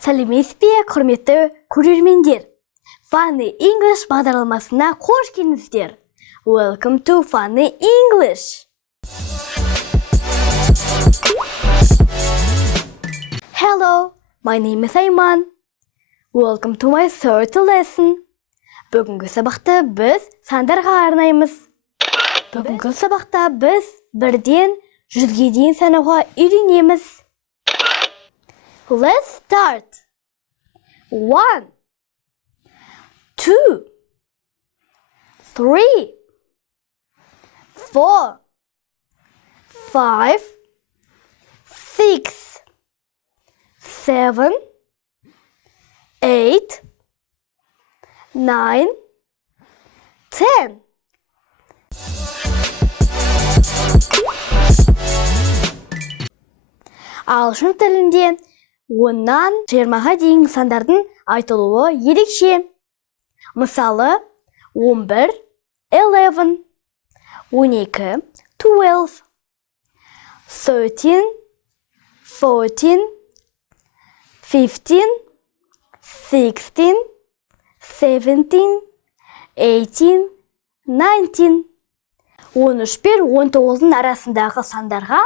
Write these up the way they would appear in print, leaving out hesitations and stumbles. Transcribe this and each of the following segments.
Сәлеметсіз бе, құрметті көрермендер. Funny English бағдарламасына қош келдіңіздер. Welcome to Funny English. Hello, my name is Айман. Welcome to my third lesson. Бүгінгі сабақта біз сандарға арнаймыз. Бүгінгі сабақта біз бірден 100-ге дейін санауға үйренеміз. Let's start. 1, 2, 3, 4, 5, 6, 7, 8, 9, 10. Ағылшын тілінде 10-нан 20-ға дейін сандардың айтылуы ерекше. Мысалы, 11, 11, 12, 12, 13, 14, 15, 16, 17, 18, 19. 13 пен 19-ның арасындағы сандарға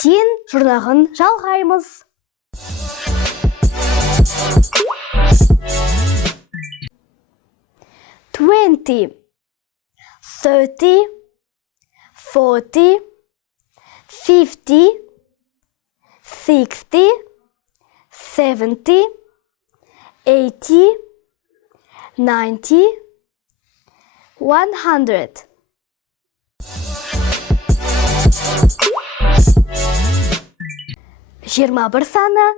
тең жұрнағын жалғаймыз. 20, 30, 40, 50, 60, 70, 80, 90, 100. Жиырма бір саны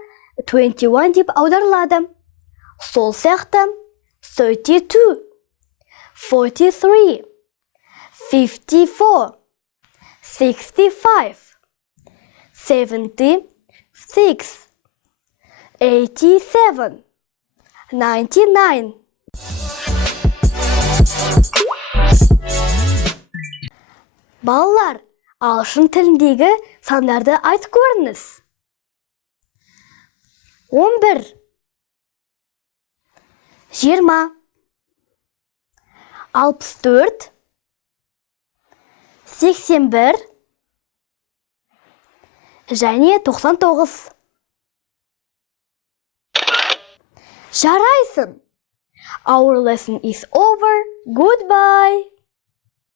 21 деп аударылады. Сол сияқты 32, 43, 54, 65, 76, 87, 99. Балалар, ағылшын тіліндегі сандарды айтып көріңіз. 11, 20, 64, 81 және 99. Жарайсың. Our lesson is over. Goodbye.